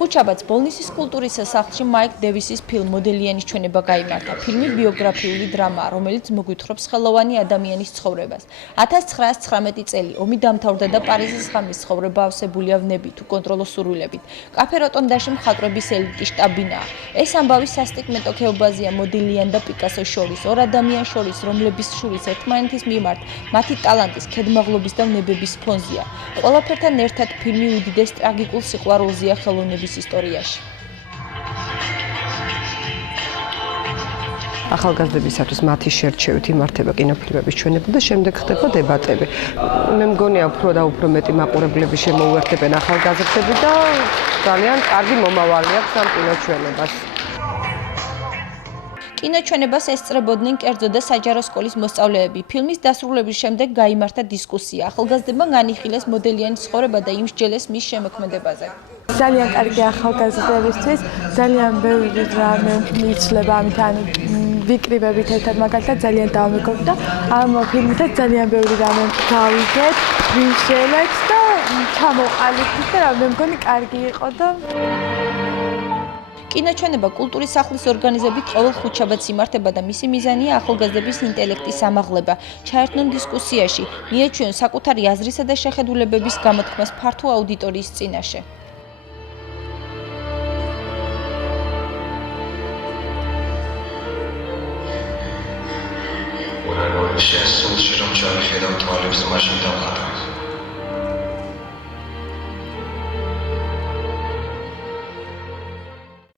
ხუთშაბათს ბოლნისის კულტურის სახლში მაიკ დევისის ფილმ მოდელიანის ჩვენება გაიმართა. ფილმი ბიოგრაფიული დრამაა, რომელიც მოგვითხრობს ხელოვანი ადამიანის ცხოვრებას. 1919 წელი ომი დამთავრდა და პარიზის ღამის ცხოვრება ავსებულია ვნებით, უკონტროლო სურვილებით. კაფე როტონდაში მხატვრების ელიტის შტაბინაა. ეს ამბავი სასტიკმეტო ხეობაზეა მოდელიან და პიკასოს შორის, ორ ადამიანს შორის, რომლების შორის ერთმანეთის მიმართ მათი ტალანტის, ქედმაღლობის და ვნებების ფონზეა. ყველაფერთან ერთად ფილმი უდიდეს ტრაგიკულ სიყვარულზეა ხელოვნების ისტორიაში. ახალგაზრდებისათვის მათი შერჩევით იმართება კინოფილმების ჩვენება და შემდეგ ხდება დებატები. მე მგონია უფრო და უფრო მეტი მაყურებლები შემოუერთებენ ახალგაზრდები და ძალიან კარგი მომავალი აქვს ამ კინოჩვენებას. კინოჩვენებას ესწრებოდნენ კერძო და საჯარო სკოლის მოსწავლეები. ფილმის დასრულების შემდეგ გაიმართა დისკუსია. ახალგაზრდებმა განიხილეს მოდელიანის ცხოვრება და იმსჯელეს მის შემოქმედებაზე. ძალიან კარგი ახალგაზრდებისთვის, ძალიან ბევრი რამე იცლება ამით, ანუ ვიკრიბებით ერთად მაგალითად ძალიან დავმეგობრდ და ამ ფილმითაც ძალიან ბევრი რამე გავიგეთ, ვიმსჯელეთ და ჩამოყალიბდით და მე მგონი კარგი იყო და კინოჩვენება კულტურის სახლის ორგანიზებით ყოველ ხუთშაბათს იმართება და მისი მიზანია ახალგაზრდების ინტელექტის ამაღლება, ჩაერთონ დისკუსიაში, მიაჩვიონ საკუთარი აზრისა და შეხედულებების გამოთქმას ფართო აუდიტორიის წინაშე. შენ სულში რომ ჩავიხედავ თვალებს მაშინ დავხატავ